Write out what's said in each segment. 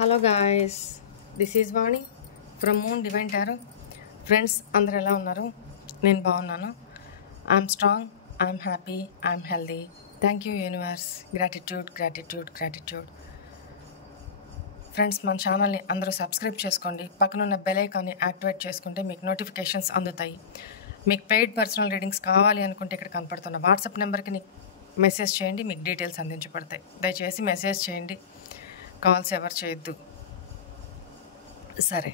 Hello guys, this is Vani from moon divine tarot. Friends అందరు ఎలా ఉన్నారు? నేను బాగున్నాను. I'm strong, I'm happy, I'm healthy. Thank you universe. Gratitude gratitude gratitude. Friends, మన ఛానల్ని అందరూ సబ్స్క్రైబ్ చేసుకోండి. పక్కనున్న బెల్ ఐకాన్ని యాక్టివేట్ చేసుకుంటే మీకు నోటిఫికేషన్స్ అందుతాయి. మీకు పెయిడ్ పర్సనల్ రీడింగ్స్ కావాలి అనుకుంటే ఇక్కడ కనపడుతున్న వాట్సాప్ నెంబర్కి మెసేజ్ చేయండి, మీకు డీటెయిల్స్ అందించబడతాయి. దయచేసి మెసేజ్ చేయండి, కాల్స్ ఎవరు చేయొద్దు. సరే,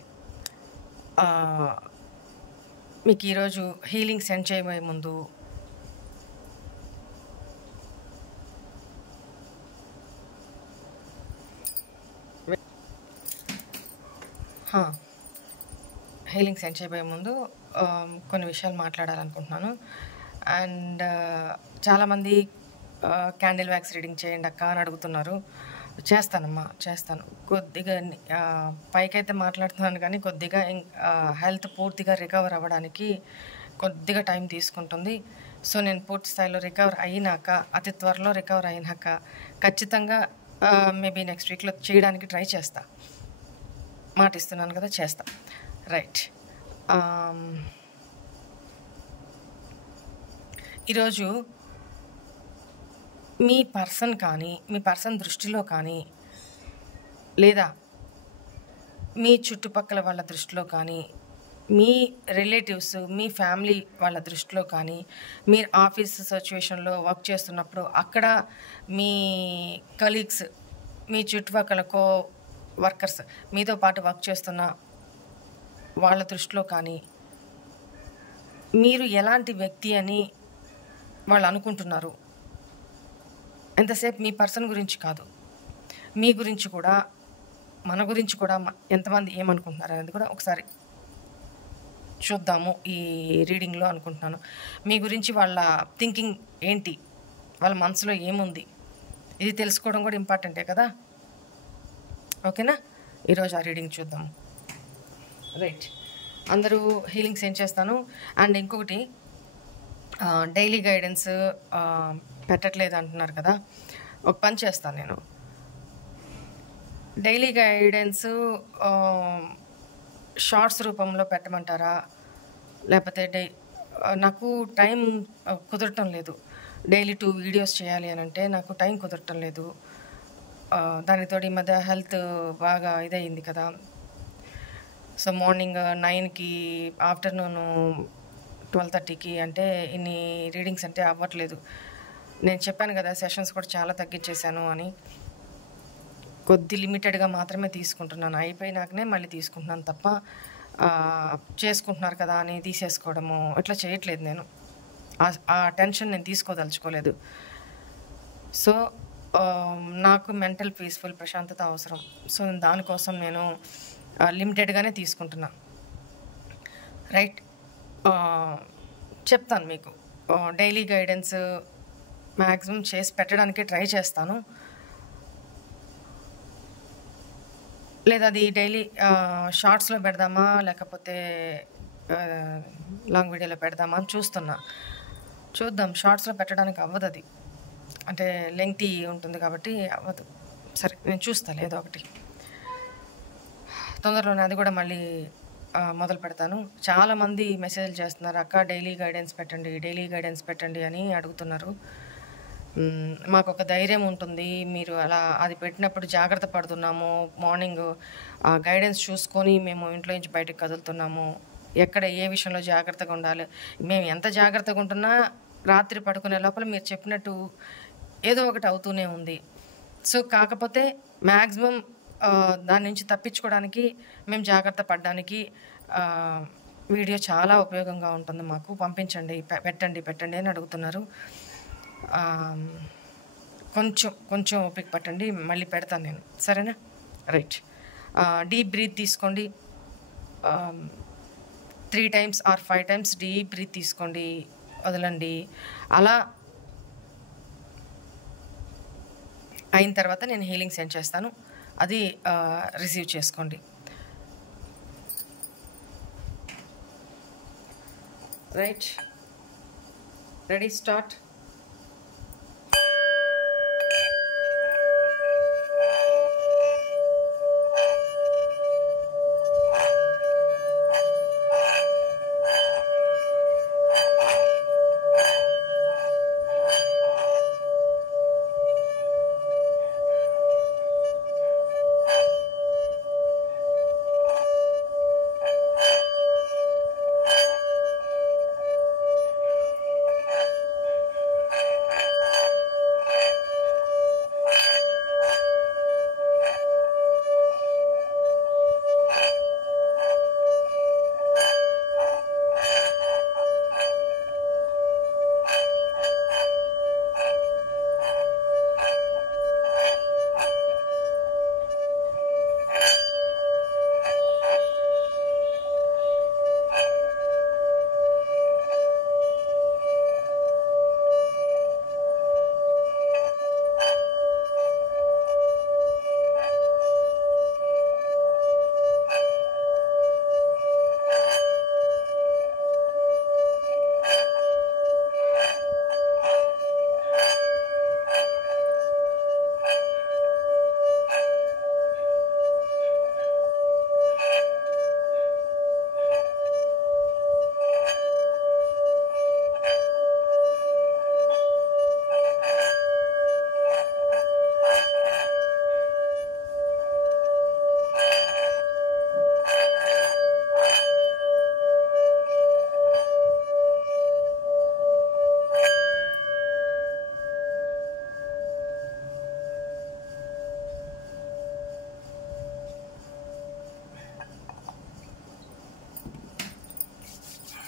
మీకు ఈరోజు హీలింగ్ సెండ్ చేయబోయే ముందు హీలింగ్ సెండ్ చేయబోయే ముందు కొన్ని విషయాలు మాట్లాడాలనుకుంటున్నాను. అండ్ చాలామంది క్యాండిల్ వ్యాక్స్ రీడింగ్ చేయండి అక్క అని అడుగుతున్నారు. చేస్తానమ్మా, చేస్తాను. కొద్దిగా పైకైతే మాట్లాడుతున్నాను కానీ కొద్దిగా హెల్త్ పూర్తిగా రికవర్ అవ్వడానికి కొద్దిగా టైం తీసుకుంటుంది. సో నేను పూర్తి స్థాయిలో రికవర్ అయినాక, అతి త్వరలో రికవర్ అయినాక ఖచ్చితంగా మేబీ నెక్స్ట్ వీక్లో చేయడానికి ట్రై చేస్తా. మాట ఇస్తున్నాను కదా, చేస్తా. రైట్, ఈరోజు మీ పర్సన్ కానీ, మీ పర్సన్ దృష్టిలో కానీ, లేదా మీ చుట్టుపక్కల వాళ్ళ దృష్టిలో కానీ, మీ రిలేటివ్స్, మీ ఫ్యామిలీ వాళ్ళ దృష్టిలో కానీ, మీరు ఆఫీస్ సిచ్యువేషన్లో వర్క్ చేస్తున్నప్పుడు అక్కడ మీ కలీగ్స్, మీ చుట్టుపక్కల కో వర్కర్స్, మీతో పాటు వర్క్ చేస్తున్న వాళ్ళ దృష్టిలో కానీ మీరు ఎలాంటి వ్యక్తి అని వాళ్ళు అనుకుంటున్నారు. ఎంతసేపు మీ పర్సన్ గురించి కాదు, మీ గురించి కూడా, మన గురించి కూడా ఎంతమంది ఏమనుకుంటున్నారు అనేది కూడా ఒకసారి చూద్దాము ఈ రీడింగ్లో అనుకుంటున్నాను. మీ గురించి వాళ్ళ థింకింగ్ ఏంటి, వాళ్ళ మనసులో ఏముంది, ఇది తెలుసుకోవడం కూడా ఇంపార్టెంటే కదా. ఓకేనా? ఈరోజు ఆ రీడింగ్ చూద్దాము. రైట్, అందరూ హీలింగ్స్ ఏం చేస్తాను. అండ్ ఇంకొకటి, డైలీ గైడెన్స్ పెట్టట్లేదు అంటున్నారు కదా. ఒక పని చేస్తాను నేను, డైలీ గైడెన్స్ షార్ట్స్ రూపంలో పెట్టమంటారా? లేకపోతే నాకు టైం కుదరటం లేదు. డైలీ 2 వీడియోస్ చేయాలి అని అంటే నాకు టైం కుదరటం లేదు. దానితో ఈ మధ్య హెల్త్ బాగా ఇదయింది కదా. సో మార్నింగ్ 9కి, ఆఫ్టర్నూన్ 12:30కి అంటే ఇన్ని రీడింగ్స్ అంటే అవ్వట్లేదు. నేను చెప్పాను కదా, సెషన్స్ కూడా చాలా తగ్గించేశాను అని. కొద్ది లిమిటెడ్గా మాత్రమే తీసుకుంటున్నాను. అయిపోయినాకనే మళ్ళీ తీసుకుంటున్నాను తప్ప చేసుకుంటున్నారు కదా అని తీసేసుకోవడము ఇట్లా చేయట్లేదు. నేను ఆ టెన్షన్ నేను తీసుకోదలుచుకోలేదు. సో నాకు మెంటల్ పీస్ఫుల్ ప్రశాంతత అవసరం. సో దానికోసం నేను లిమిటెడ్గానే తీసుకుంటున్నా. రైట్, చెప్తాను మీకు. డైలీ గైడెన్స్ మ్యాక్సిమం చేసి పెట్టడానికి ట్రై చేస్తాను. లేదా అది డైలీ షార్ట్స్లో పెడదామా లేకపోతే లాంగ్ వీడియోలో పెడదామా అని చూద్దాం. షార్ట్స్లో పెట్టడానికి అవ్వదు, అది అంటే లెంగ్తీ ఉంటుంది కాబట్టి అవ్వదు. సరే, నేను చూస్తాను ఏదో ఒకటి. తొందరలోనే అది కూడా మళ్ళీ మొదలు పెడతాను. చాలామంది మెసేజ్లు చేస్తున్నారు, అక్క డైలీ గైడెన్స్ పెట్టండి, డైలీ గైడెన్స్ పెట్టండి అని అడుగుతున్నారు. మాకు ఒక ధైర్యం ఉంటుంది, మీరు అలా అది పెట్టినప్పుడు జాగ్రత్త పడుతున్నాము. మార్నింగ్ గైడెన్స్ చూసుకొని మేము ఇంట్లో నుంచి బయటకు కదులుతున్నాము. ఎక్కడ ఏ విషయంలో జాగ్రత్తగా ఉండాలి, మేము ఎంత జాగ్రత్తగా ఉంటున్నా రాత్రి పడుకునే లోపల మీరు చెప్పినట్టు ఏదో ఒకటి అవుతూనే ఉంది. సో కాకపోతే మ్యాక్సిమం దాని నుంచి తప్పించుకోవడానికి, మేము జాగ్రత్త పడడానికి వీడియో చాలా ఉపయోగంగా ఉంటుంది మాకు. పంపించండి, పెట్టండి అని అడుగుతున్నారు. కొంచెం ఓపిక పట్టండి, మళ్ళీ పెడతాను నేను. సరేనా? రైట్, డీప్ బ్రీత్ తీసుకోండి. 3 times or 5 times deep breath తీసుకోండి, వదలండి. అలా అయిన తర్వాత నేను హీలింగ్ సెండ్ చేస్తాను, అది రిసీవ్ చేసుకోండి. Right, ready, start.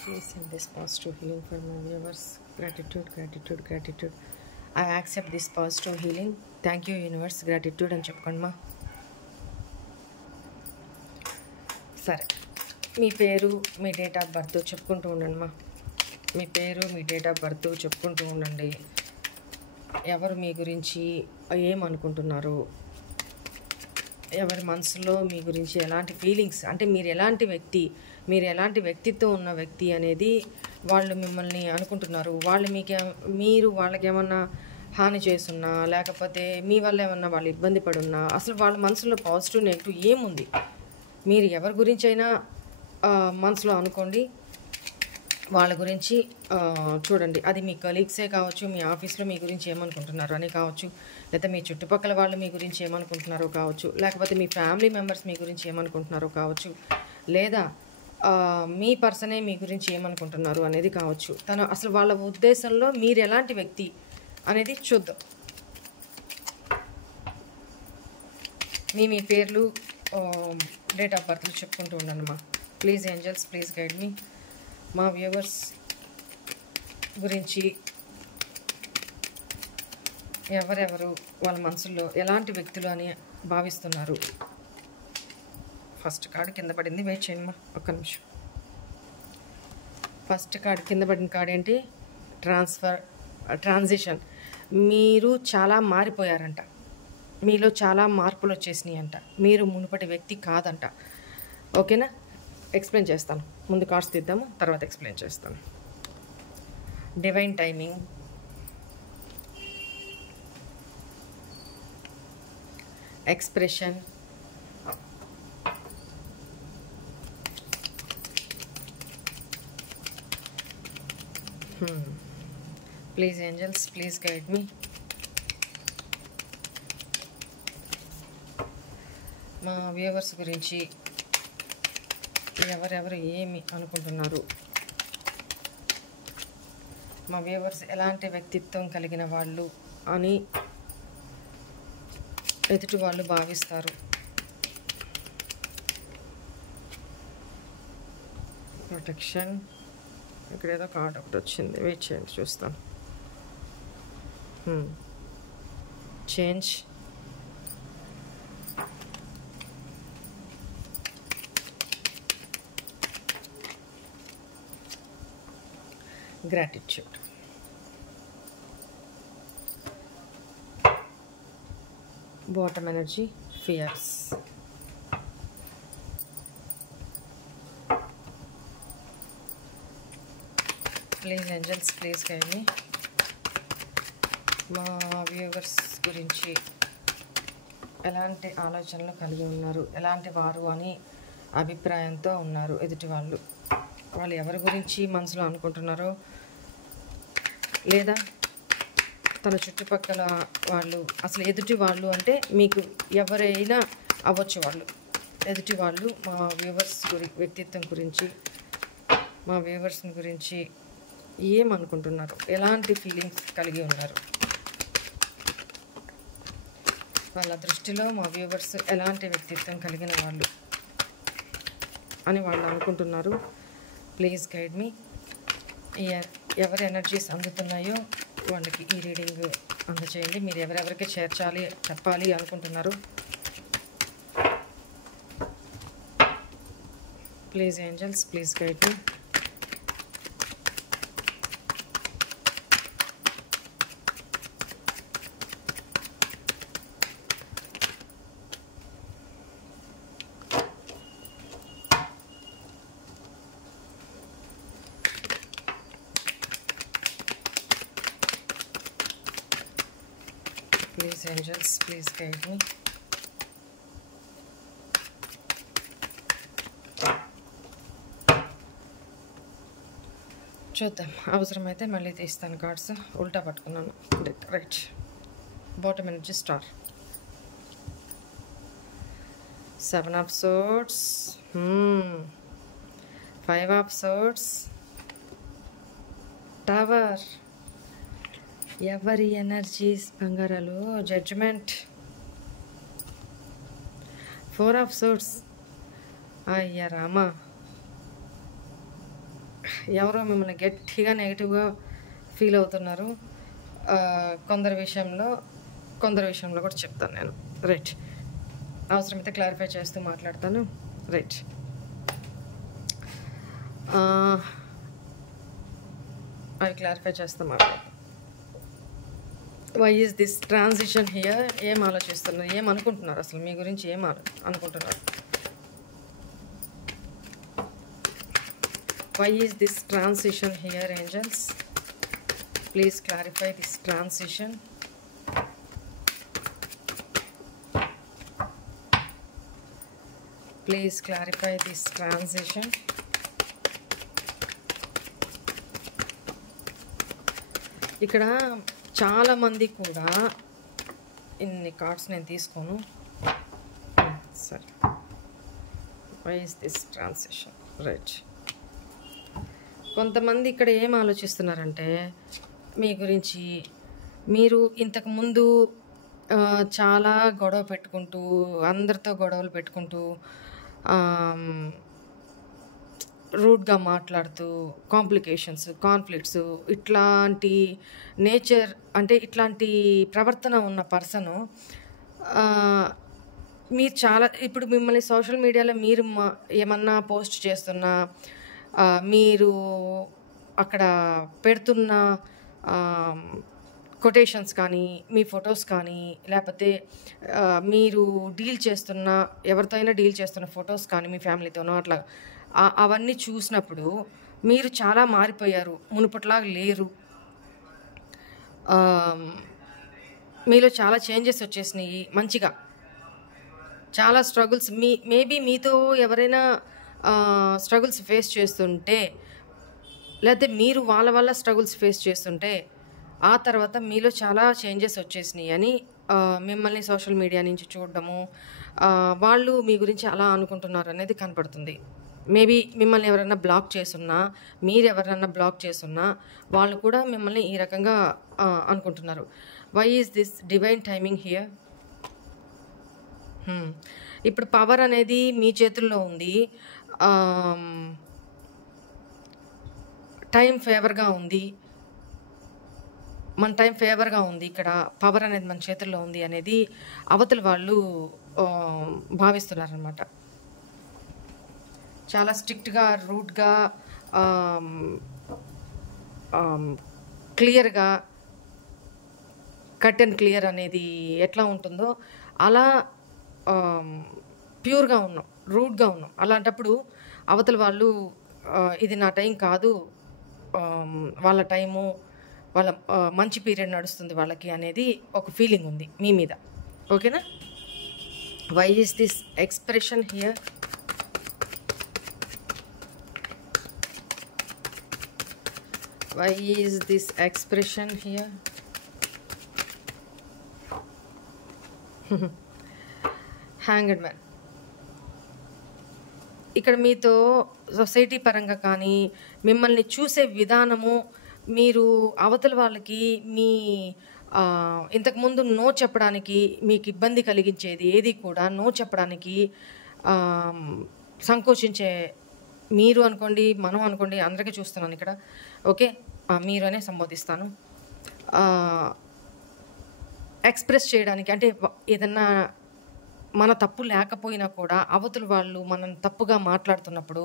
Please send this positive healing for my viewers. Gratitude, gratitude, gratitude. I accept this positive healing. Thank you, universe. Gratitude అని చెప్పుకోండి మా. సరే, మీ పేరు, మీ డేట్ ఆఫ్ బర్త్ చెప్పుకుంటూ ఉండండి మా. మీ పేరు, మీ డేట్ ఆఫ్ బర్త్ చెప్పుకుంటూ ఉండండి. ఎవరు మీ గురించి ఏమనుకుంటున్నారు, ఎవరి మనసులో మీ గురించి ఎలాంటి ఫీలింగ్స్, అంటే మీరు ఎలాంటి వ్యక్తి, మీరు ఎలాంటి వ్యక్తిత్వం ఉన్న వ్యక్తి అనేది వాళ్ళు మిమ్మల్ని అనుకుంటున్నారు. వాళ్ళు మీరు వాళ్ళకి ఏమన్నా హాని చేస్తున్నా, లేకపోతే మీ వల్ల ఏమన్నా వాళ్ళు ఇబ్బంది పడున్నా, అసలు వాళ్ళ మనసులో పాజిటివ్ నెగిటివ్ ఏముంది, మీరు ఎవరి గురించి అయినా మనసులో అనుకోండి. వాళ్ళ గురించి చూడండి. అది మీ కలీగ్సే కావచ్చు, మీ ఆఫీస్లో మీ గురించి ఏమనుకుంటున్నారు అని కావచ్చు, లేదా మీ చుట్టుపక్కల వాళ్ళు మీ గురించి ఏమనుకుంటున్నారో కావచ్చు, లేకపోతే మీ ఫ్యామిలీ మెంబర్స్ మీ గురించి ఏమనుకుంటున్నారో కావచ్చు, లేదా మీ పర్సనే మీ గురించి ఏమనుకుంటున్నారు అనేది కావచ్చు. అసలు వాళ్ళ ఉద్దేశంలో మీరు ఎలాంటి వ్యక్తి అనేది చూద్దాం. మీ పేర్లు, డేట్ ఆఫ్ బర్త్లు చెప్పుకుంటూ ఉండండి మా. Please angels, please guide me. మా వ్యూవర్స్ గురించి ఎవరెవరు వాళ్ళ మనసుల్లో ఎలాంటి వ్యక్తులు అని భావిస్తున్నారు. ఫస్ట్ కార్డు కింద పడింది, వెయిట్ చేయండి మా ఒక్క నిమిషం. ఫస్ట్ కార్డు కింద పడిన కార్డు ఏంటి? ట్రాన్సిషన్. మీరు చాలా మారిపోయారంట, మీలో చాలా మార్పులు వచ్చేసినాయి అంట, మీరు మునుపటి వ్యక్తి కాదంట. ఓకేనా? ఎక్స్ప్లెయిన్ చేస్తాను. ముందు కార్డ్స్ తీద్దాము, తర్వాత ఎక్స్ప్లెయిన్ చేస్తాను. Divine timing, expression, please angels, please guide me. మా వ్యూవర్స్ గురించి ఎవరెవరు ఏమి అనుకుంటున్నారు, మా వ్యూవర్స్ ఎలాంటి వ్యక్తిత్వం కలిగిన వాళ్ళు అని ఎదుటి వాళ్ళు భావిస్తారు. ప్రొటెక్షన్, ఇక్కడ ఏదో కార్డ్ ఒకటి వచ్చింది, వెయిట్ చేయండి చూస్తాను. Change, gratitude, bottom energy, fears, please angels, please guide me. మా వ్యూవర్స్ గురించి ఎలాంటి ఆలోచనలు కలిగి ఉన్నారు, ఎలాంటి వారు అని అభిప్రాయంతో ఉన్నారు ఎదుటి వాళ్ళు. వాళ్ళు ఎవరి గురించి మనసులో అనుకుంటున్నారో, లేదా తన చుట్టుపక్కల వాళ్ళు, అసలు ఎదుటి వాళ్ళు అంటే మీకు ఎవరైనా అవ్వచ్చు, వాళ్ళు ఎదుటి వాళ్ళు మా వ్యూవర్స్ వ్యక్తిత్వం గురించి, మా వ్యూవర్స్ని గురించి ఏమనుకుంటున్నారు, ఎలాంటి ఫీలింగ్స్ కలిగి ఉన్నారు, వాళ్ళ దృష్టిలో మా వ్యూవర్స్ ఎలాంటి వ్యక్తిత్వం కలిగిన వాళ్ళు అని వాళ్ళు అనుకుంటున్నారు. ప్లీజ్ గైడ్ మీ. ఎవరి ఎనర్జీస్ అందుతున్నాయో వాళ్ళకి ఈ రీడింగ్ అందచేయండి. మీరు ఎవరెవరికి చేర్చాలి, చెప్పాలి అనుకుంటున్నారు, please angels, please guide me. Please angels, please guide me. చూద్దాం, అవసరమైతే మళ్ళీ తీస్తాను కార్డ్స్. ఉల్టా పట్టుకున్నాను, right. Bottom energy star, 7 of swords, 5 of swords, tower. ఎవరి ఎనర్జీస్ బంగారాలు? Judgement, 4 of swords. అయ్యా రామా, ఎవరో మిమ్మల్ని గట్టిగా నెగిటివ్గా ఫీల్ అవుతున్నారు. కొందరి విషయంలో కూడా చెప్తాను నేను. రైట్, అవసరమైతే క్లారిఫై చేస్తూ మాట్లాడతాను. రైట్, అవి క్లారిఫై చేస్తూ మాట్లాడతాను. Why is this transition here? ఏం ఆలోచిస్తున్నారు, ఏం అనుకుంటున్నారు, అసలు మీ గురించి ఏం అనుకుంటున్నారు? Why is this transition here angels? Please clarify this transition. Please clarify this transition. ఇక్కడ చాలామంది కూడా ఇన్ని కార్డ్స్ నేను తీసుకోను. సరే, why is this transition? Right, కొంతమంది ఇక్కడ ఏం ఆలోచిస్తున్నారంటే మీ గురించి, మీరు ఇంతకుముందు చాలా గొడవ పెట్టుకుంటూ, అందరితో గొడవలు పెట్టుకుంటూ, రూడ్గా మాట్లాడుతూ, కాన్ఫ్లిక్ట్స్ ఇట్లాంటి నేచర్, అంటే ఇట్లాంటి ప్రవర్తన ఉన్న పర్సను మీరు చాలా, ఇప్పుడు మిమ్మల్ని సోషల్ మీడియాలో మీరు ఏమన్నా పోస్ట్ చేస్తున్నా, మీరు అక్కడ పెడుతున్న కొటేషన్స్ కానీ, మీ ఫొటోస్ కానీ, లేకపోతే మీరు ఎవరితో అయినా డీల్ చేస్తున్న ఫొటోస్ కానీ, మీ ఫ్యామిలీతోనో అట్లా అవన్నీ చూసినప్పుడు మీరు చాలా మారిపోయారు, మునుపట్లాగా లేరు, మీలో చాలా చేంజెస్ వచ్చేసినాయి. మంచిగా చాలా స్ట్రగుల్స్, మేబీ మీతో ఎవరైనా స్ట్రగుల్స్ ఫేస్ చేస్తుంటే, లేకపోతే మీరు వాళ్ళ వల్ల స్ట్రగుల్స్ ఫేస్ చేస్తుంటే, ఆ తర్వాత మీలో చాలా చేంజెస్ వచ్చేసినాయి అని మిమ్మల్ని సోషల్ మీడియా నుంచి చూడడము, వాళ్ళు మీ గురించి అలా అనుకుంటున్నారు అనేది కనపడుతుంది. మేబీ మిమ్మల్ని ఎవరైనా బ్లాక్ చేసున్నా, మీరు ఎవరైనా బ్లాక్ చేసున్నా, వాళ్ళు కూడా మిమ్మల్ని ఈ రకంగా అనుకుంటున్నారు. Why is this divine timing here? ఇప్పుడు పవర్ అనేది మీ చేతుల్లో ఉంది, టైం ఫేవర్గా ఉంది, మన టైం ఫేవర్గా ఉంది, ఇక్కడ పవర్ అనేది మన చేతుల్లో ఉంది అనేది అవతల వాళ్ళు భావిస్తున్నారనమాట. చాలా స్ట్రిక్ట్గా, రూడ్గా, క్లియర్గా, కట్ అండ్ క్లియర్ అనేది ఎట్లా ఉంటుందో అలా ప్యూర్గా ఉన్నాం, రూడ్గా ఉన్నాం. అలాంటప్పుడు అవతల వాళ్ళు ఇది నా టైం కాదు, వాళ్ళ టైము, వాళ్ళ మంచి పీరియడ్ నడుస్తుంది వాళ్ళకి అనేది ఒక ఫీలింగ్ ఉంది మీ మీద. ఓకేనా? Why is this expression here? Why is this expression here? Hanged man. ఇక్కడ మీతో సొసైటీ పరంగా కానీ, మిమ్మల్ని చూసే విధానము, మీరు అవతల వాళ్ళకి మీ ఇంతకుముందు నో చెప్పడానికి మీకు ఇబ్బంది కలిగించేది ఏది కూడా నో చెప్పడానికి సంకోచించే, మీరు అనుకోండి, మనం అనుకోండి, అందరికీ చూస్తున్నాను ఇక్కడ. ఓకే, మీరు అనే సంబోధిస్తాను. ఎక్స్ప్రెస్ చేయడానికి, అంటే ఏదన్నా మన తప్పు లేకపోయినా కూడా అవతల వాళ్ళు మనం తప్పుగా మాట్లాడుతున్నప్పుడు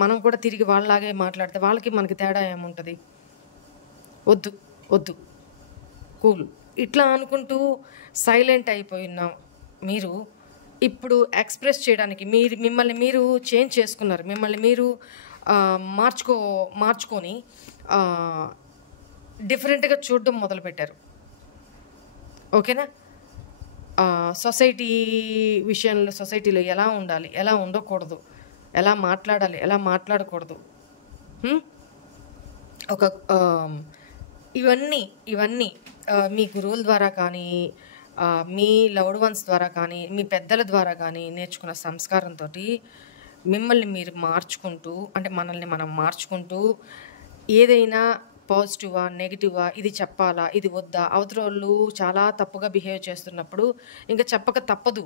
మనం కూడా తిరిగి వాళ్ళలాగే మాట్లాడితే వాళ్ళకి మనకి తేడా ఏముంటుంది? వద్దు కూల్ ఇట్లా అనుకుంటూ సైలెంట్ అయిపోయిన మీరు ఇప్పుడు ఎక్స్ప్రెస్ చేయడానికి మిమ్మల్ని మీరు చేంజ్ చేసుకున్నారు, మిమ్మల్ని మీరు మార్చుకొని డిఫరెంట్గా చూడడం మొదలుపెట్టారు. ఓకేనా? సొసైటీలో ఎలా ఉండాలి, ఎలా ఉండకూడదు, ఎలా మాట్లాడాలి, ఎలా మాట్లాడకూడదు, ఇవన్నీ మీ గురువుల ద్వారా కానీ, మీ లవ్డ్ వన్స్ ద్వారా కానీ, మీ పెద్దల ద్వారా కానీ నేర్చుకున్న సంస్కారంతో మిమ్మల్ని మీరు మార్చుకుంటూ, అంటే మనల్ని మనం మార్చుకుంటూ, ఏదైనా పాజిటివా నెగిటివా, ఇది చెప్పాలా ఇది వద్దా, అవతల వాళ్ళు చాలా తప్పుగా బిహేవ్ చేస్తున్నప్పుడు ఇంకా చెప్పక తప్పదు,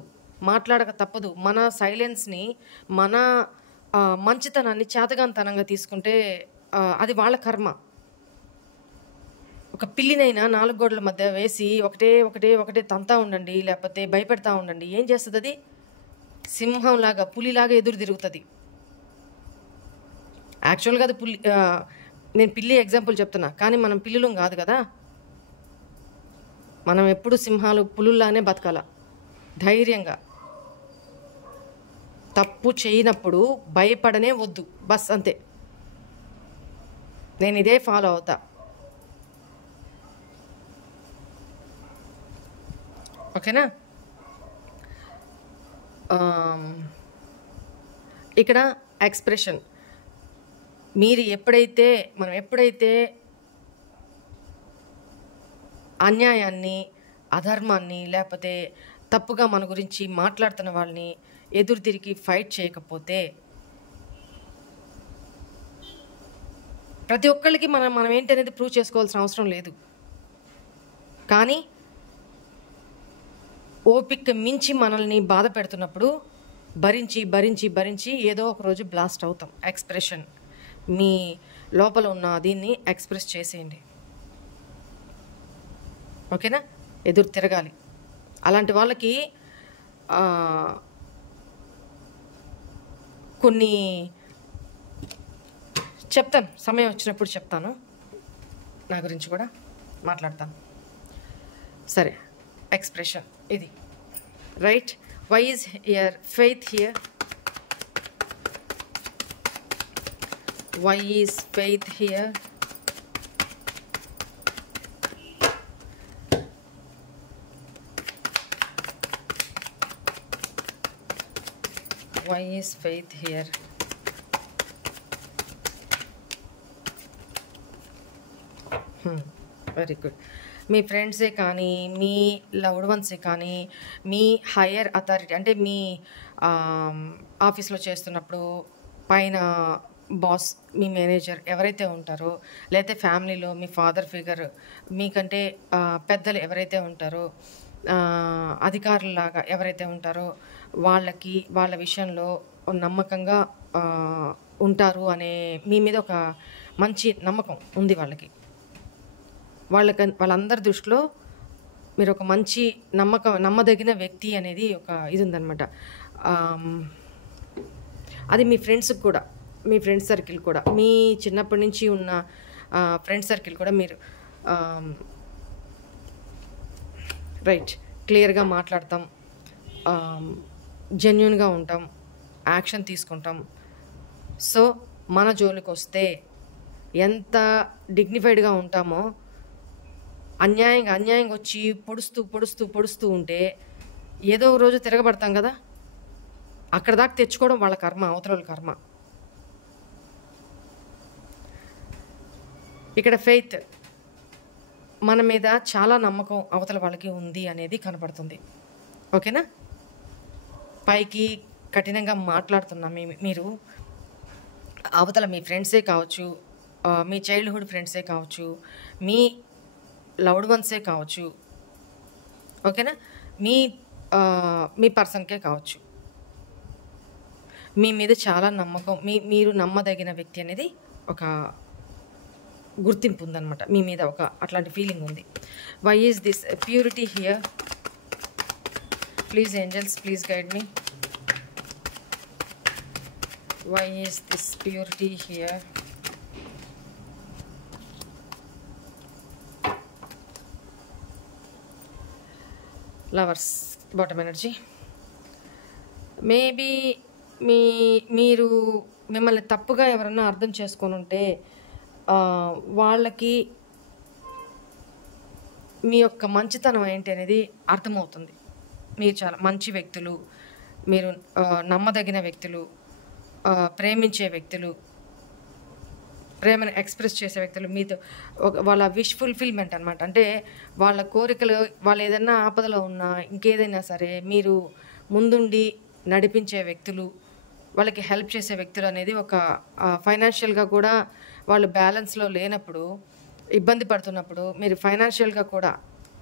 మాట్లాడక తప్పదు. మన సైలెన్స్ని, మన మంచితనాన్ని చేతగానితనంగా తీసుకుంటే అది వాళ్ళ కర్మ. ఒక పిల్లినైనా 4 గోడల మధ్య వేసి ఒకటే ఒకటే ఒకటే తంతా ఉండండి, లేకపోతే భయపెడతా ఉండండి, ఏం చేస్తుంది? అది సింహంలాగా, పులిలాగా ఎదురు తిరుగుతుంది. యాక్చువల్గా అది నేను పిల్లి ఎగ్జాంపుల్ చెప్తున్నా, కానీ మనం పిల్లులం కాదు కదా. మనం ఎప్పుడు సింహాలు పులుల్లానే బతకాల, ధైర్యంగా. తప్పు చేయనప్పుడు భయపడనే వద్దు, బస్ అంతే. నేను ఇదే ఫాలో అవుతా. ఓకేనా? ఇక్కడ ఎక్స్ప్రెషన్, మనం ఎప్పుడైతే అన్యాయాన్ని, అధర్మాన్ని, లేకపోతే తప్పుగా మన గురించి మాట్లాడుతున్న వాళ్ళని ఎదురు తిరిగి ఫైట్ చేయకపోతే, ప్రతి ఒక్కళ్ళకి మనం ఏంటనేది ప్రూవ్ చేసుకోవాల్సిన అవసరం లేదు. కానీ ఓపిక మించి మనల్ని బాధ పెడుతున్నప్పుడు భరించి భరించి భరించి ఏదో ఒక రోజు బ్లాస్ట్ అవుతాం. ఎక్స్ప్రెషన్, మీ లోపల ఉన్న దీన్ని ఎక్స్ప్రెస్ చేసేయండి. ఓకేనా? ఎదురు తిరగాలి. అలాంటి వాళ్ళకి కొన్ని చెప్తాను, సమయం వచ్చినప్పుడు చెప్తాను, నా గురించి కూడా మాట్లాడతాను. సరే, ఎక్స్ప్రెషన్ ఇది, right? Why is here faith here? Why is faith here? Why is faith here? Very good. మీ ఫ్రెండ్సే కానీ, మీ లవ్డ్ వన్సే కానీ, మీ హయ్యర్ అథారిటీ అంటే మీ ఆఫీస్లో చేస్తున్నప్పుడు పైన బాస్, మీ మేనేజర్ ఎవరైతే ఉంటారో, లేకపోతే ఫ్యామిలీలో మీ ఫాదర్ ఫిగర్, మీకంటే పెద్దలు ఎవరైతే ఉంటారో, అధికారులాగా ఎవరైతే ఉంటారో, వాళ్ళ విషయంలో నమ్మకంగా ఉంటారు అనే మీ మీద ఒక మంచి నమ్మకం ఉంది వాళ్ళకి. వాళ్ళందరి దృష్టిలో మీరు ఒక మంచి నమ్మదగిన వ్యక్తి అనేది ఒక ఇది ఉందన్నమాట. అది మీ ఫ్రెండ్స్కి కూడా, మీ ఫ్రెండ్స్ సర్కిల్ కూడా, మీ చిన్నప్పటి నుంచి ఉన్న ఫ్రెండ్స్ సర్కిల్ కూడా మీరు రైట్ క్లియర్గా మాట్లాడతాం, జెన్యూన్గా ఉంటాం, యాక్షన్ తీసుకుంటాం. సో మన జోలికి వస్తే ఎంత డిగ్నిఫైడ్గా ఉంటామో, అన్యాయంగా వచ్చి పొడుస్తూ ఉంటే ఏదో ఒక రోజు తిరగబడతాం కదా. అక్కడ దాకా తెచ్చుకోవడం వాళ్ళ కర్మ, అవతల కర్మ. ఇక్కడ ఫెయిత్, మన మీద చాలా నమ్మకం అవతల వాళ్ళకి ఉంది అనేది కనపడుతుంది. ఓకేనా? పైకి కఠినంగా మాట్లాడుతున్నా మీరు అవతల మీ ఫ్రెండ్సే కావచ్చు, మీ చైల్డ్హుడ్ ఫ్రెండ్సే కావచ్చు, మీ లవ్డ్ వన్సే కావచ్చు, ఓకేనా, మీ పర్సన్కే కావచ్చు, మీ మీద చాలా నమ్మకం, మీరు నమ్మదగిన వ్యక్తి అనేది ఒక గుర్తింపు ఉందన్నమాట. మీ మీద ఒక అట్లాంటి ఫీలింగ్ ఉంది. Why is this purity here? Please angels, please guide me. Why is this purity here? Lovers, bottom energy. Maybe మీరు మిమ్మల్ని తప్పుగా ఎవరన్నా అర్థం చేసుకొని ఉంటే వాళ్ళకి మీ యొక్క మంచితనం ఏంటి అనేది అర్థమవుతుంది. మీరు చాలా మంచి వ్యక్తులు, మీరు నమ్మదగిన వ్యక్తులు, ప్రేమించే వ్యక్తులు, ప్రేమను ఎక్స్ప్రెస్ చేసే వ్యక్తులు, మీతో వాళ్ళ విష్ ఫుల్ఫిల్మెంట్ అనమాట. అంటే వాళ్ళ కోరికలు, వాళ్ళు ఏదైనా ఆపదలో ఉన్నా ఇంకేదైనా సరే మీరు ముందుండి నడిపించే వ్యక్తులు, వాళ్ళకి హెల్ప్ చేసే వ్యక్తులు అనేది ఒక ఫైనాన్షియల్గా కూడా వాళ్ళు బ్యాలెన్స్లో లేనప్పుడు, ఇబ్బంది పడుతున్నప్పుడు మీరు ఫైనాన్షియల్గా కూడా,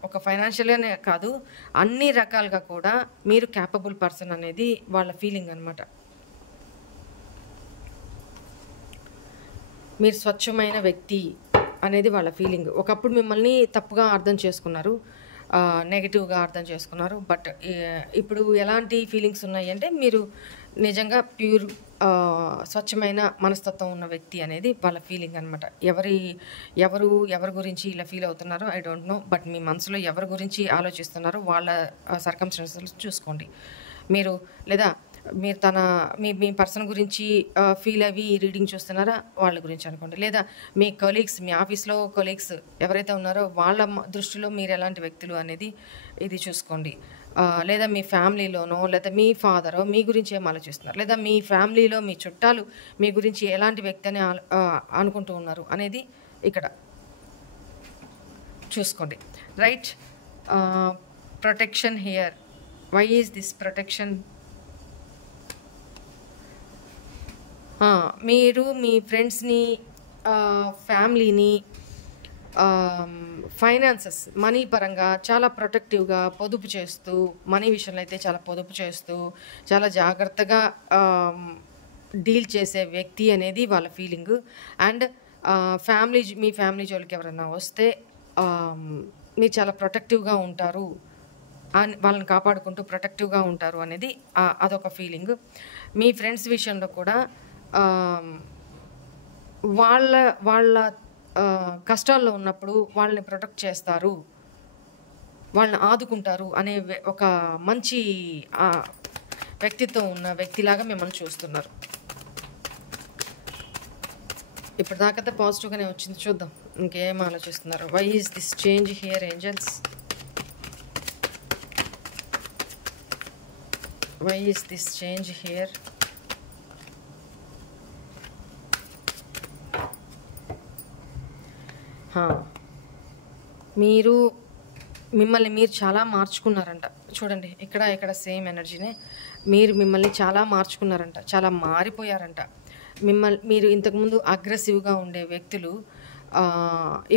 ఒక ఫైనాన్షియల్గానే కాదు అన్ని రకాలుగా కూడా మీరు క్యాపబుల్ పర్సన్ అనేది వాళ్ళ ఫీలింగ్ అనమాట. మీరు స్వచ్ఛమైన వ్యక్తి అనేది వాళ్ళ ఫీలింగ్. ఒకప్పుడు మిమ్మల్ని తప్పుగా అర్థం చేసుకున్నారు, నెగిటివ్గా అర్థం చేసుకున్నారు. బట్ ఇప్పుడు ఎలాంటి ఫీలింగ్స్ ఉన్నాయి అంటే మీరు నిజంగా ప్యూర్ స్వచ్ఛమైన మనస్తత్వం ఉన్న వ్యక్తి అనేది వాళ్ళ ఫీలింగ్ అనమాట. ఎవరి గురించి ఇలా ఫీల్ అవుతున్నారో ఐ డోంట్ నో. బట్ మీ మనసులో ఎవరి గురించి ఆలోచిస్తున్నారో వాళ్ళ సర్కమ్స్టాన్సెస్ చూసుకోండి. మీరు లేదా మీరు మీ పర్సన్ గురించి ఫీల్ అవి రీడింగ్ చూస్తున్నారా, వాళ్ళ గురించి అనుకోండి. లేదా మీ కొలీగ్స్, మీ ఆఫీస్లో కొలీగ్స్ ఎవరైతే ఉన్నారో వాళ్ళ దృష్టిలో మీరు ఎలాంటి వ్యక్తులు అనేది ఇది చూసుకోండి. లేదా మీ ఫ్యామిలీలోనో లేదా మీ ఫాదరో మీ గురించి ఏం ఆలోచిస్తున్నారు, లేదా మీ ఫ్యామిలీలో మీ చుట్టాలు మీ గురించి ఎలాంటి వ్యక్తి అని అనుకుంటూ ఉన్నారు అనేది ఇక్కడ చూసుకోండి. Right. Protection here. Why is this protection? మీరు మీ ఫ్రెండ్స్ని, ఫ్యామిలీని, ఫైనాన్సెస్, మనీ పరంగా చాలా ప్రొటెక్టివ్గా పొదుపు చేస్తూ, మనీ విషయంలో అయితే చాలా పొదుపు చేస్తూ చాలా జాగ్రత్తగా డీల్ చేసే వ్యక్తి అనేది వాళ్ళ ఫీలింగ్. అండ్ మీ ఫ్యామిలీ జోలికి ఎవరైనా వస్తే మీరు చాలా ప్రొటెక్టివ్గా ఉంటారు, వాళ్ళని కాపాడుకుంటూ ప్రొటెక్టివ్గా ఉంటారు అనేది అదొక ఫీలింగ్. మీ ఫ్రెండ్స్ విషయంలో కూడా వాళ్ళ కష్టాల్లో ఉన్నప్పుడు వాళ్ళని ప్రొటెక్ట్ చేస్తారు, వాళ్ళని ఆదుకుంటారు అనే ఒక మంచి వ్యక్తిత్వం ఉన్న వ్యక్తిలాగా మిమ్మల్ని చూస్తున్నారు. ఇప్పటిదాకా పాజిటివ్గానే వచ్చింది. చూద్దాం ఇంకేం ఆలోచిస్తున్నారు. Why is this change here angels? Why is this change here? మిమ్మల్ని మీరు చాలా మార్చుకున్నారంట. చూడండి ఇక్కడ సేమ్ ఎనర్జీనే. మిమ్మల్ని చాలా మార్చుకున్నారంట, చాలా మారిపోయారంట. మీరు ఇంతకుముందు అగ్రెసివ్గా ఉండే వ్యక్తులు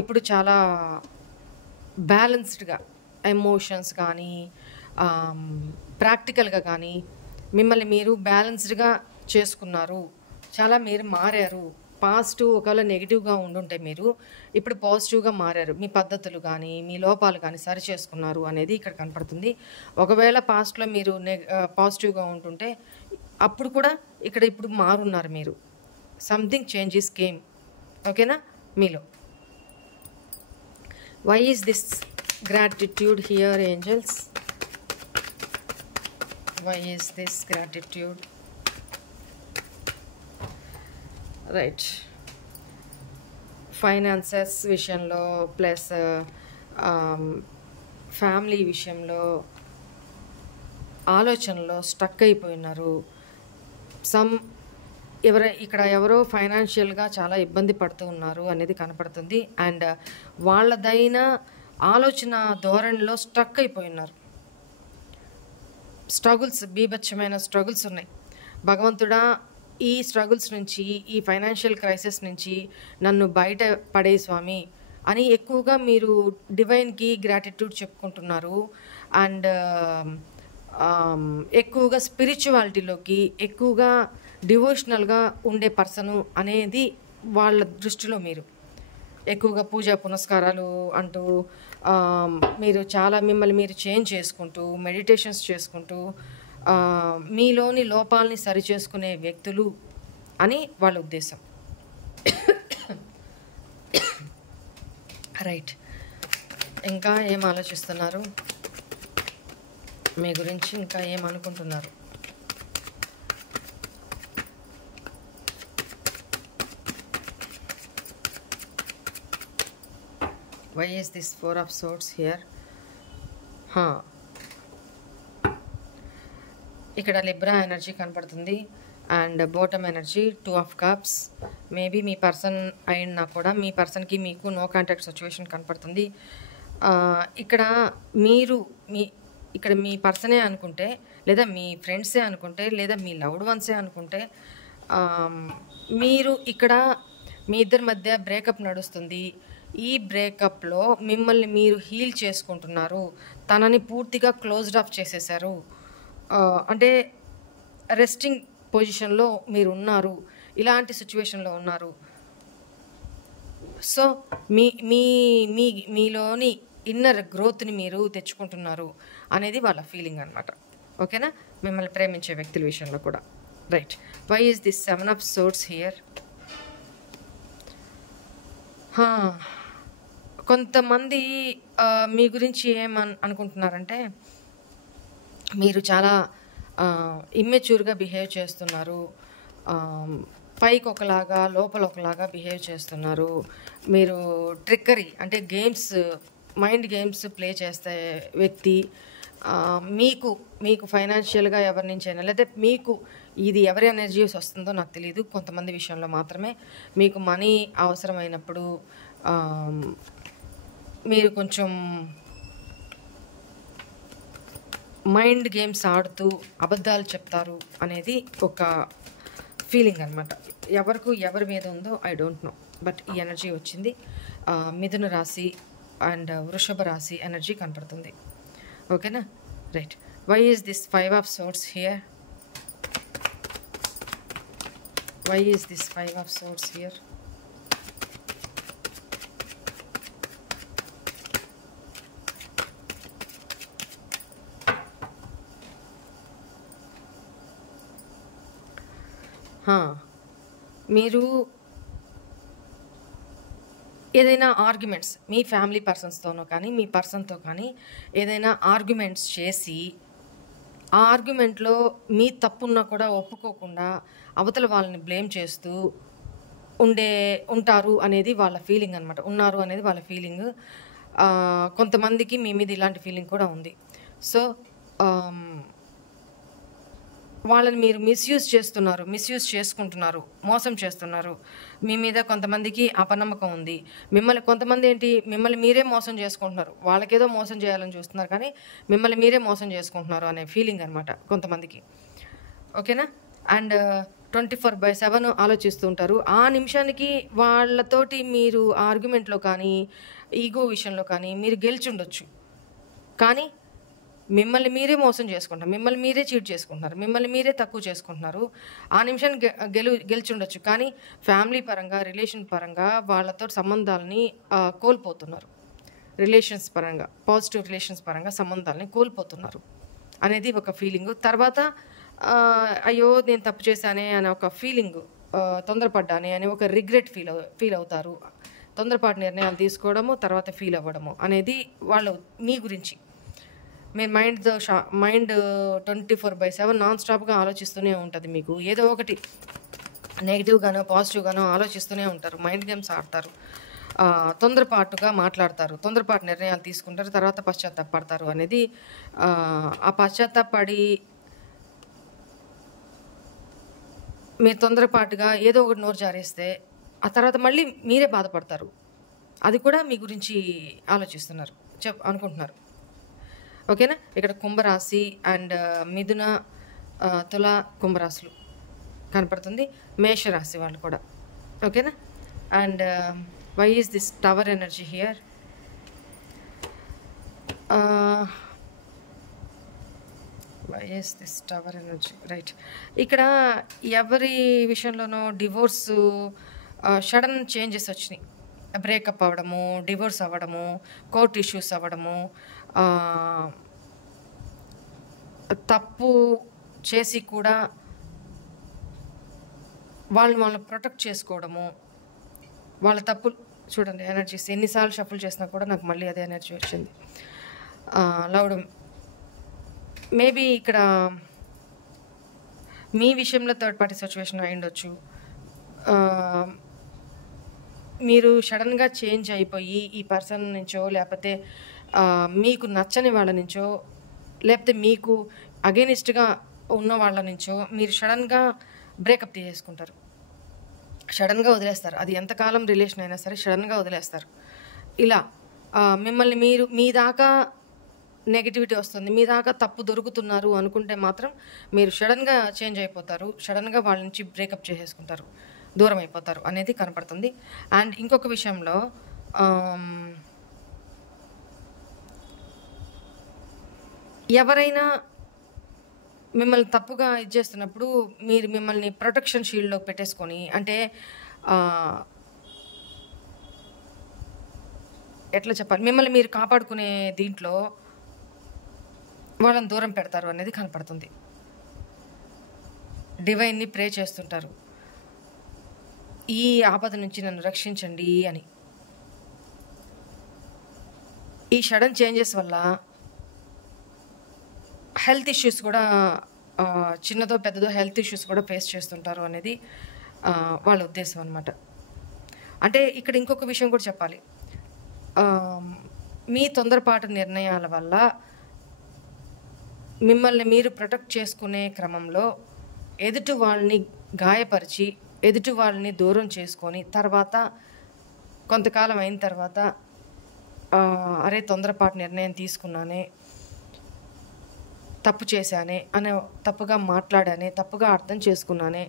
ఇప్పుడు చాలా బ్యాలెన్స్డ్గా ఎమోషన్స్ కానీ ప్రాక్టికల్గా కానీ మిమ్మల్ని మీరు బ్యాలెన్స్డ్గా చేసుకున్నారు. చాలా మీరు మారారు. పాస్ట్ ఒకవేళ నెగిటివ్గా ఉండుంటే మీరు ఇప్పుడు పాజిటివ్గా మారారు. మీ పద్ధతులు కానీ మీ లోపాలు కానీ సరి చేసుకున్నారు అనేది ఇక్కడ కనపడుతుంది. ఒకవేళ పాస్ట్లో మీరు పాజిటివ్గా ఉంటుంటే అప్పుడు కూడా ఇప్పుడు మారున్నారు మీరు. Something changes came. ఓకేనా మీలో. Why is this gratitude here angels? Why is this gratitude? Right. Finances విషయంలో ప్లస్ ఫ్యామిలీ విషయంలో ఆలోచనలో స్టక్ అయిపోయినారు. ఎవరో ఫైనాన్షియల్గా చాలా ఇబ్బంది పడుతూ ఉన్నారు అనేది కనపడుతుంది. అండ్ వాళ్ళదైన ఆలోచన ధోరణిలో స్టక్ అయిపోయినారు. స్ట్రగుల్స్, బీభత్సమైన స్ట్రగుల్స్ ఉన్నాయి. భగవంతుడా, ఈ స్ట్రగుల్స్ నుంచి, ఈ ఫైనాన్షియల్ క్రైసిస్ నుంచి నన్ను బయట పడే స్వామి అని ఎక్కువగా మీరు డివైన్కి గ్రాటిట్యూడ్ చెప్పుకుంటున్నారు. అండ్ ఎక్కువగా స్పిరిచువాలిటీలోకి, ఎక్కువగా డివోషనల్గా ఉండే పర్సను అనేది వాళ్ళ దృష్టిలో మీరు ఎక్కువగా పూజా పునస్కారాలు అంటూ మీరు చాలా మిమ్మల్ని మీరు చేంజ్ చేసుకుంటూ, మెడిటేషన్స్ చేసుకుంటూ మీలోని లోపాలని సరిచేసుకునే వ్యక్తులు అని వాళ్ళ ఉద్దేశం. రైట్. ఇంకా ఏం ఆలోచిస్తున్నారు మీ గురించి? ఇంకా ఏమనుకుంటున్నారు? Why is this 4 of Swords here? ఇక్కడ లిబ్రా ఎనర్జీ కనపడుతుంది and bottom energy 2 of Cups. మేబీ మీ పర్సన్ అయినా కూడా మీ పర్సన్కి మీకు నో కాంటాక్ట్ సిచ్యువేషన్ కనపడుతుంది. ఇక్కడ మీ పర్సనే అనుకుంటే, లేదా మీ ఫ్రెండ్సే అనుకుంటే, లేదా మీ లవ్డ్ వన్సే అనుకుంటే, మీరు ఇక్కడ మీ ఇద్దరి మధ్య బ్రేకప్ నడుస్తుంది. ఈ బ్రేకప్లో మిమ్మల్ని మీరు హీల్ చేసుకుంటున్నారు. తనని పూర్తిగా క్లోజ్డ్ ఆఫ్ చేసేసారు. అంటే రెస్టింగ్ పొజిషన్లో మీరు ఉన్నారు. ఇలాంటి సిచ్యువేషన్లో ఉన్నారు. సో మీ మీ మీ మీలోని ఇన్నర్ గ్రోత్ని మీరు తెచ్చుకుంటున్నారు అనేది వాళ్ళ ఫీలింగ్ అనమాట. ఓకేనా? మిమ్మల్ని ప్రేమించే వ్యక్తుల విషయంలో కూడా. Right. Why is this 7 of swords here? కొంతమంది మీ గురించి అనుకుంటున్నారంటే మీరు చాలా ఇమ్మెచ్యూర్గా బిహేవ్ చేస్తున్నారు, పైకి ఒకలాగా లోపల ఒకలాగా బిహేవ్ చేస్తున్నారు, మీరు ట్రిక్కరీ అంటే మైండ్ గేమ్స్ ప్లే చేసే వ్యక్తి, మీకు మీకు ఫైనాన్షియల్గా ఎవరి నుంచి అయినా, లేదా మీకు ఇది ఎవరి ఎనర్జీస్ వస్తుందో నాకు తెలియదు, కొంతమంది విషయంలో మాత్రమే మీకు మనీ అవసరమైనప్పుడు మీరు కొంచెం మైండ్ గేమ్స్ ఆడుతూ అబద్ధాలు చెప్తారు అనేది ఒక ఫీలింగ్ అనమాట. ఎవరి మీద ఉందో ఐ డోంట్ నో, బట్ ఈ ఎనర్జీ వచ్చింది. మిథున రాశి అండ్ వృషభ రాశి ఎనర్జీ కనపడుతుంది. ఓకేనా? Right. Why is this 5 of swords here? Why is this 5 of swords here? మీరు ఏదైనా ఆర్గ్యుమెంట్స్ మీ ఫ్యామిలీ పర్సన్స్తోనో కానీ మీ పర్సన్తో కానీ ఏదైనా ఆర్గ్యుమెంట్స్ చేసి ఆ ఆర్గ్యుమెంట్లో మీ తప్పున్నా కూడా ఒప్పుకోకుండా అవతల వాళ్ళని బ్లేమ్ చేస్తూ ఉంటారు అనేది వాళ్ళ ఫీలింగ్ అనమాట. ఉన్నారు అనేది వాళ్ళ ఫీలింగ్. కొంతమందికి మీ మీద ఇలాంటి ఫీలింగ్ కూడా ఉంది. సో వాళ్ళని మీరు మిస్యూజ్ చేసుకుంటున్నారు, మోసం చేస్తున్నారు. మీ మీద కొంతమందికి అపనమ్మకం ఉంది. మిమ్మల్ని మీరే మోసం చేసుకుంటున్నారు. వాళ్ళకేదో మోసం చేయాలని చూస్తున్నారు, కానీ మిమ్మల్ని మీరే మోసం చేసుకుంటున్నారు అనే ఫీలింగ్ అనమాట కొంతమందికి. ఓకేనా? అండ్ 24/7 ఆలోచిస్తూ ఉంటారు. ఆ నిమిషానికి వాళ్ళతోటి మీరు ఆర్గ్యుమెంట్లో కానీ ఈగో విషయంలో కానీ మీరు గెలిచి ఉండొచ్చు, కానీ మిమ్మల్ని మీరే మోసం చేసుకుంటారు, మిమ్మల్ని మీరే చీట్ చేసుకుంటున్నారు, మిమ్మల్ని మీరే తక్కువ చేసుకుంటున్నారు. ఆ నిమిషాన్ని గెలిచి ఉండొచ్చు, కానీ ఫ్యామిలీ పరంగా రిలేషన్ పరంగా వాళ్ళతో సంబంధాలని కోల్పోతున్నారు. రిలేషన్స్ పరంగా పాజిటివ్ రిలేషన్స్ పరంగా సంబంధాలని కోల్పోతున్నారు అనేది ఒక ఫీలింగు. తర్వాత అయ్యో నేను తప్పు చేశానే అనే ఒక ఫీలింగు, తొందరపడ్డానే అని ఒక రిగ్రెట్ ఫీల్ అవుతారు. తొందరపాటు నిర్ణయాలు తీసుకోవడము, తర్వాత ఫీల్ అవ్వడము అనేది వాళ్ళు మీ గురించి. మీరు మైండ్ 24/7 నాన్ స్టాప్గా ఆలోచిస్తూనే ఉంటుంది. మీకు ఏదో ఒకటి నెగిటివ్గానో పాజిటివ్గానో ఆలోచిస్తూనే ఉంటారు. మైండ్ గేమ్స్ ఆడతారు, తొందరపాటుగా మాట్లాడతారు, తొందరపాటు నిర్ణయాలు తీసుకుంటారు, తర్వాత పశ్చాత్తాపడతారు అనేది. ఆ పశ్చాత్తాపడి మీరు తొందరపాటుగా ఏదో ఒకటి నోరు జారేస్తే ఆ తర్వాత మళ్ళీ మీరే బాధపడతారు. అది కూడా మీ గురించి ఆలోచిస్తున్నారు, అనుకుంటున్నారు. ఓకేనా? ఇక్కడ కుంభరాశి అండ్ మిథున, తుల కుంభరాశులు కనపడుతుంది. మేషరాశి వాళ్ళు కూడా. ఓకేనా? And why is this tower energy here? Why is this tower energy? Right. ఇక్కడ ఎవరి విషయంలోనో డివోర్సు, సడన్ చేంజెస్ వచ్చినాయి. బ్రేకప్ అవ్వడము, డివోర్స్ అవ్వడము, కోర్ట్ ఇష్యూస్ అవ్వడము, తప్పు చేసి కూడా వాళ్ళని ప్రొటెక్ట్ చేసుకోవడము, వాళ్ళ తప్పులు చూడండి. ఎనర్జీస్ ఎన్నిసార్లు షఫుల్ చేసినా కూడా నాకు మళ్ళీ అదే ఎనర్జీ వచ్చింది. లవడం మేబీ ఇక్కడ మీ విషయంలో థర్డ్ పార్టీ సిచ్యువేషన్ అయి ఉండొచ్చు. మీరు సడన్గా చేంజ్ అయిపోయి ఈ పర్సన్ నుంచో, లేకపోతే మీకు నచ్చని వాళ్ళ నుంచో, లేకపోతే మీకు అగెనిస్ట్గా ఉన్న వాళ్ళ నుంచో మీరు సడన్గా బ్రేకప్ తీసేసుకుంటారు, సడన్గా వదిలేస్తారు. అది ఎంతకాలం రిలేషన్ అయినా సరే సడన్గా వదిలేస్తారు. ఇలా మిమ్మల్ని మీ దాకా నెగిటివిటీ వస్తుంది, మీ దాకా తప్పు దొరుకుతున్నారు అనుకుంటే మాత్రం మీరు సడన్గా చేంజ్ అయిపోతారు, సడన్గా వాళ్ళ నుంచి బ్రేకప్ చేసేసుకుంటారు, దూరం అయిపోతారు అనేది కనపడుతుంది. అండ్ ఇంకొక విషయంలో ఎవరైనా మిమ్మల్ని తప్పుగా ఇది చేస్తున్నప్పుడు మీరు మిమ్మల్ని ప్రొటెక్షన్ షీల్డ్లోకి పెట్టేసుకొని, అంటే ఎట్లా చెప్పాలి, మిమ్మల్ని మీరు కాపాడుకునే దీంట్లో వాళ్ళని దూరం పెడతారు అనేది కనపడుతుంది. డివైన్ని ప్రే చేస్తుంటారు, ఈ ఆపద నుంచి నన్ను రక్షించండి అని. ఈ సడన్ చేంజెస్ వల్ల హెల్త్ ఇష్యూస్ కూడా, చిన్నదో పెద్దదో హెల్త్ ఇష్యూస్ కూడా ఫేస్ చేస్తుంటారు అనేది వాళ్ళ ఉద్దేశం అనమాట. అంటే ఇక్కడ ఇంకొక విషయం కూడా చెప్పాలి, మీ తొందరపాటు నిర్ణయాల వల్ల మిమ్మల్ని మీరు ప్రొటెక్ట్ చేసుకునే క్రమంలో ఎదుటి వాళ్ళని గాయపరిచి ఎదుటి వాళ్ళని దూరం చేసుకొని తర్వాత కొంతకాలం అయిన తర్వాత అరే తొందరపాటు నిర్ణయం తీసుకున్నానే, తప్పు చేశానే అనే, తప్పుగా మాట్లాడానే, తప్పుగా అర్థం చేసుకున్నానే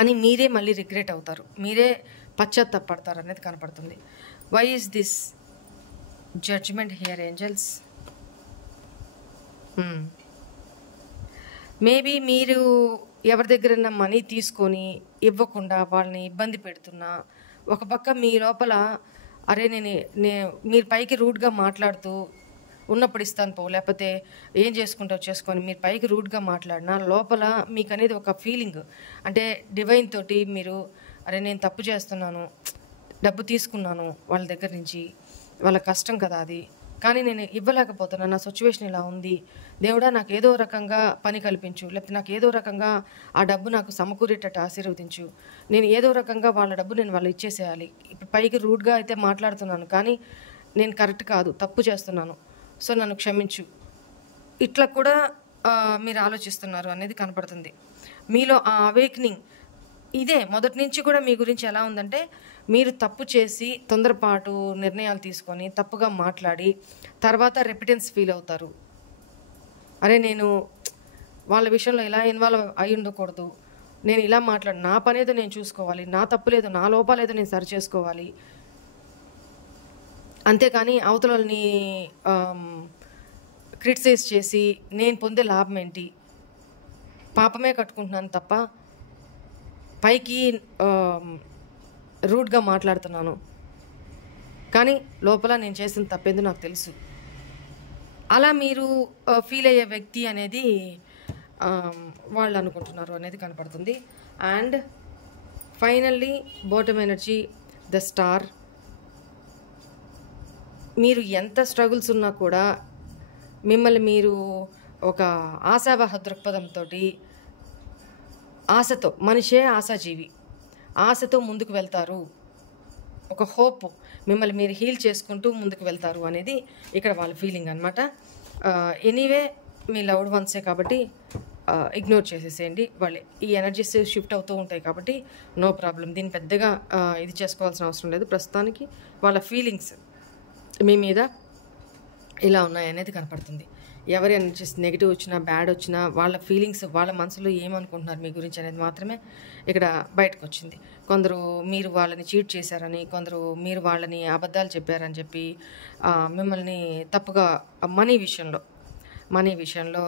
అని మీరే మళ్ళీ రిగ్రెట్ అవుతారు, మీరే పశ్చాత్తాపడతారు అనేది కనపడుతుంది. Why is this judgement here angels? Maybe మీరు ఎవరి దగ్గరైనా మనీ తీసుకొని ఇవ్వకుండా వాళ్ళని ఇబ్బంది పెడుతున్నా, ఒక పక్క మీ లోపల అరే మీరు పైకి రూడ్గా మాట్లాడుతూ ఉన్నప్పుడు ఇస్తాను పో, లేకపోతే ఏం చేసుకుంటావు చేసుకొని మీరు పైకి రూడ్గా మాట్లాడినా లోపల మీకు అనేది ఒక ఫీలింగ్, అంటే డివైన్ తోటి మీరు అరే నేను తప్పు చేస్తున్నాను, డబ్బు తీసుకున్నాను వాళ్ళ దగ్గర నుంచి, వాళ్ళ కష్టం కదా అది, కానీ నేను ఇవ్వలేకపోతున్నాను, నా సిచ్యువేషన్ ఇలా ఉంది, దేవుడా నాకు ఏదో రకంగా పని కల్పించు, లేకపోతే నాకు ఏదో రకంగా ఆ డబ్బు నాకు సమకూరేటట్టు ఆశీర్వదించు, నేను ఏదో రకంగా వాళ్ళ డబ్బు నేను వాళ్ళు ఇచ్చేసేయాలి, ఇప్పుడు పైకి రూడ్గా అయితే మాట్లాడుతున్నాను కానీ నేను కరెక్ట్ కాదు, తప్పు చేస్తున్నాను, సో నన్ను క్షమించు, ఇట్లా కూడా మీరు ఆలోచిస్తున్నారు అనేది కనపడుతుంది. మీలో ఆ అవేక్నింగ్ ఇదే. మొదటి నుంచి కూడా మీ గురించి ఎలా ఉందంటే, మీరు తప్పు చేసి తొందరపాటు నిర్ణయాలు తీసుకొని తప్పుగా మాట్లాడి తర్వాత రెపిటెన్స్ ఫీల్ అవుతారు, అరే నేను వాళ్ళ విషయంలో ఇలా ఇన్వాల్వ్ అయి ఉండకూడదు, నేను ఇలా నా పనేదో నేను చూసుకోవాలి, నా తప్పు లేదు, నా లోపాలేదో నేను సరి చేసుకోవాలి, అంతేకాని అవతలని క్రిటిసైజ్ చేసి నేను పొందే లాభం ఏంటి, పాపమే కట్టుకుంటున్నాను తప్ప పైకి రూడ్గా మాట్లాడుతున్నాను కానీ లోపల నేను చేసిన తప్పేందో నాకు తెలుసు, అలా మీరు ఫీల్ అయ్యే వ్యక్తి అనేది వాళ్ళు అనుకుంటున్నారు అనేది కనపడుతుంది. And finally bottom energy, the star. మీరు ఎంత స్ట్రగుల్స్ ఉన్నా కూడా మిమ్మల్ని మీరు ఒక ఆశావహ దృక్పథంతో, ఆశతో, మనిషే ఆశాజీవి, ఆశతో ముందుకు వెళ్తారు, ఒక హోప్, మిమ్మల్ని మీరు హీల్ చేసుకుంటూ ముందుకు వెళ్తారు అనేది ఇక్కడ వాళ్ళ ఫీలింగ్ అనమాట. ఎనీవే మీ లవ్డ్ వన్సే కాబట్టి ఇగ్నోర్ చేసేసేయండి, వాళ్ళే ఈ ఎనర్జీస్ షిఫ్ట్ అవుతూ ఉంటాయి కాబట్టి నో ప్రాబ్లం, దీన్ని పెద్దగా ఇది చేసుకోవాల్సిన అవసరం లేదు. ప్రస్తుతానికి వాళ్ళ ఫీలింగ్స్ మీ మీద ఇలా ఉన్నాయనేది కనపడుతుంది. ఎవరి ఎనర్జీస్ నెగిటివ్ వచ్చినా బ్యాడ్ వచ్చినా వాళ్ళ ఫీలింగ్స్, వాళ్ళ మనసులో ఏమనుకుంటున్నారు మీ గురించి అనేది మాత్రమే ఇక్కడ బయటకు వచ్చింది. కొందరు మీరు వాళ్ళని చీట్ చేశారని, కొందరు మీరు వాళ్ళని అబద్ధాలు చెప్పారని చెప్పి మిమ్మల్ని తప్పుగా మనీ విషయంలో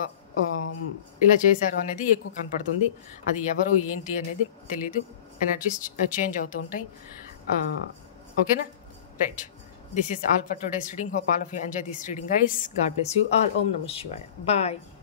ఇలా చేశారు అనేది ఎక్కువ కనపడుతుంది. అది ఎవరు ఏంటి అనేది తెలీదు, ఎనర్జీస్ చేంజ్ అవుతూ ఉంటాయి. ఓకేనా, right. This is all for today's reading. Hope all of you enjoy this reading, guys. God bless you all. Om Namah Shivaya. Bye.